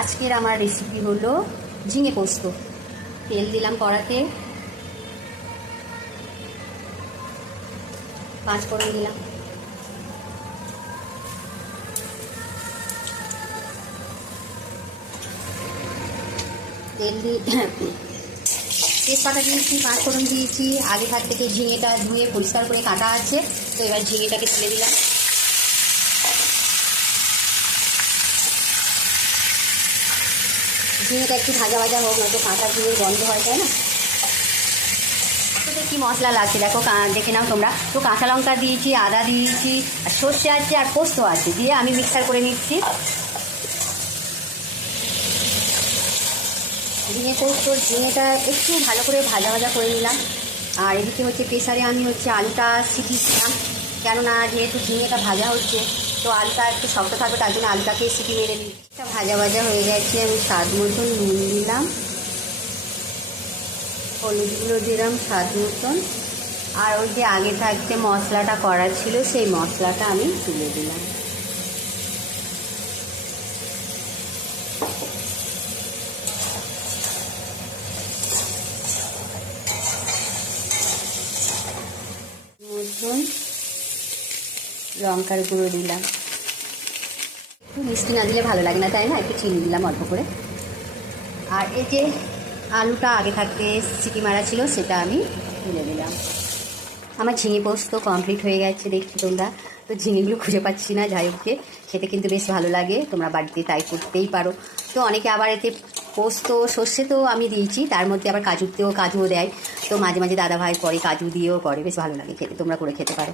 আজকের আমার রেসিপি হলো ঝিঙে পোস্ত। তেল দিলাম কড়াতে, 5 ফোড়ন দিলাম, তেল দিয়ে তেজপাতা দিয়েছি, 5 ফোড়ন দিয়েছি। আগে ভাত থেকে ঝিঙেটা ধুয়ে পরিষ্কার করে কাটা আছে, তো এবার ঝিঙেটাকে তুলে দিলাম। ঝিঙেটা একটু ভাজা ভাজা হোক, নয়তো কাঁচা ঝিঙের গন্ধ হয়, তাই না? তো কী মশলা লাগছে দেখো, দেখে নাও তোমরা। তো কাঁচা লঙ্কা দিয়েছি, আদা দিয়েছি, আর সর্ষে আছে, আর পোস্ত আছে, দিয়ে আমি মিক্সার করে নিচ্ছি। ঝিঙেটা একটু ভালো করে ভাজা ভাজা করে নিলাম। আর এদিকে হচ্ছে প্রেসারে আমি আলুটা সিটিয়েছিলাম, কেননা যেহেতু ঝিঙেটা ভাজা হচ্ছে, তো আলুটা একটু শক্ত থাকবে, তার জন্য আলুটাকে সিটি মেরে নিচ্ছি। ভাজা ভাজা হয়ে গেছে, আমি স্বাদ মতন নুন দিলাম, হলুদ গুঁড়ো দিলাম স্বাদ মতন, আর ওই যে আগে থাকতে মশলাটা করা ছিল, সেই মশলাটা আমি তুলে দিলাম। মতন লঙ্কার গুঁড়ো দিলাম, একটু মিষ্টি না দিলে ভালো লাগে না, তাই না? একটু চিনি দিলাম অল্প করে। আর এই যে আলুটা আগে থাকতে সিটি মারা ছিল, সেটা আমি তুলে দিলাম। আমার ঝিঙে পোস্ত কমপ্লিট হয়ে গেছে, দেখছি তোমরা। তো ঝিঙেগুলো খুঁজে পাচ্ছি না, যাই হোক, খেতে কিন্তু বেশ ভালো লাগে, তোমরা বাড়িতে তাই করতেই পারো। তো অনেকে আবার এতে পোস্ত সর্ষে তো আমি দিয়েছি, তার মধ্যে আবার কাজুও দেয়। তো মাঝে মাঝে দাদা ভাই করে কাজু দিয়েও করে, বেশ ভালো লাগে খেতে, তোমরা করে খেতে পারো।